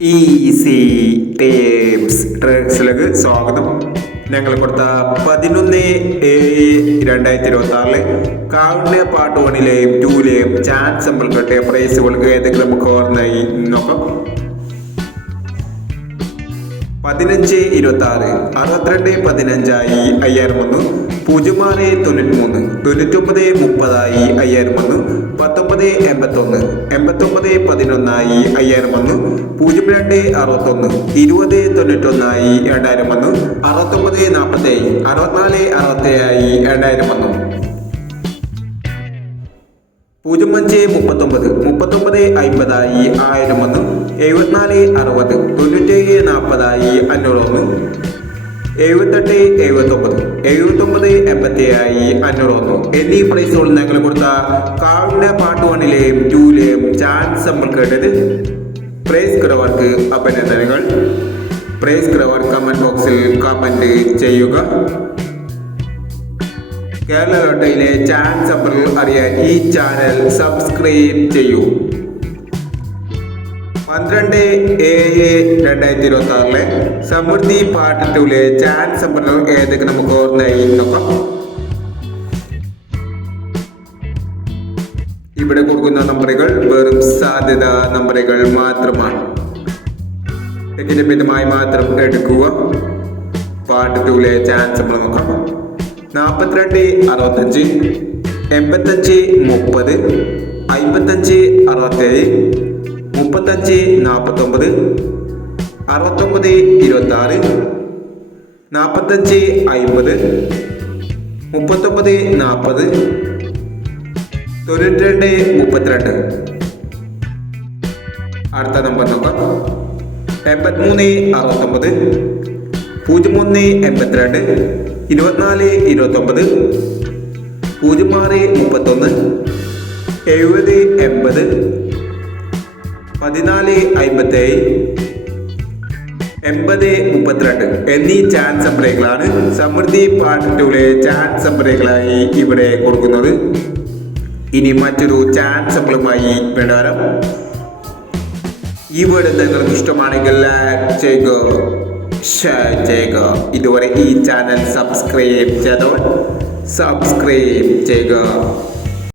Easy tapes ട്രിക്സിലേക്ക് സ്വാഗതം. ഞങ്ങൾ കൊടുത്ത 11/7/2026 കാവുണ്യ പാർട്ട് 1-ലെയും 2-ലെയും ചാൻസ് നമ്മൾ കിട്ടിയ പ്രൈസുകൾക്ക് ഏതെങ്കിലും നമുക്ക് ഓർമ്മയായി നോക്കാം. 15/26 62/15 5000 വന്നു. 06/93 99/30 5000 വന്നു. 19/81 89/11 5000 വന്നു. 02/61 20/91 2000 വന്നു. 69/47 64/67 2000 വന്നു. 05/39 39/50 1000 വന്നു. 74/60 97/40 500 വന്നു. 78/79 79/87 500 വന്നു. എന്നീ പ്രൈസുകൾ ഞങ്ങൾ കൊടുത്ത കാവുണ്യ പാർട്ട് 1-ലെയും 2-ലെയും ചാൻസ് നമ്മൾ കേട്ടത്. പ്രൈസ് കിടവർക്ക് അഭിനന്ദനങ്ങൾ. പ്രൈസ് കിടവർ കമന്റ് ബോക്സിൽ കമന്റ് ചെയ്യുക. കേരള ലോട്ടറിയിലെ ചാൻസ് നമ്പറുകൾ അറിയാൻ ഈ ചാനൽ സബ്സ്ക്രൈബ് ചെയ്യൂ. 12/7/2026 സമൃദ്ധി പാർട്ട് 2-ലെ ചാൻസ് നമ്പറുകൾ ഏതൊക്കെ നമുക്ക് ഓർമ്മയായി നോക്കാം. ഇവിടെ കൊടുക്കുന്ന നമ്പറുകൾ വെറും സാധ്യത നമ്പറുകൾ മാത്രമാണ്. വ്യക്തിഗതമായി മാത്രം എടുക്കുക. പാർട്ട് 2-ലെ ചാൻസ് നമ്പർ നോക്കാം. 42/65 85/30 55/67 35/49 69/26 45/50 39/40 92/32. അടുത്ത നമ്പർ നോക്കാം. 83/69 01/82 24/29 06/31 70/80 14/57 80/32 എന്നീ ചാൻസ് നമ്പറുകളാണ് സമൃദ്ധി പാർട്ട് 2-ലെ ചാൻസ് നമ്പറുകളായി ഇവിടെ കൊടുക്കുന്നത്. ഇനി മറ്റൊരു ചാൻസ് നമ്പറുമായി വേണ്ടവരാം. ഈ വീഡിയോ നിങ്ങൾക്ക് ഇഷ്ടമാണെങ്കിൽ ലൈക്ക് ചെയ്യുക, ഷെയർ ചെയ്യുക. ഇതുവരെ ഈ ചാനൽ സബ്സ്ക്രൈബ് ചെയ്തവർ സബ്സ്ക്രൈബ് ചെയ്യുക.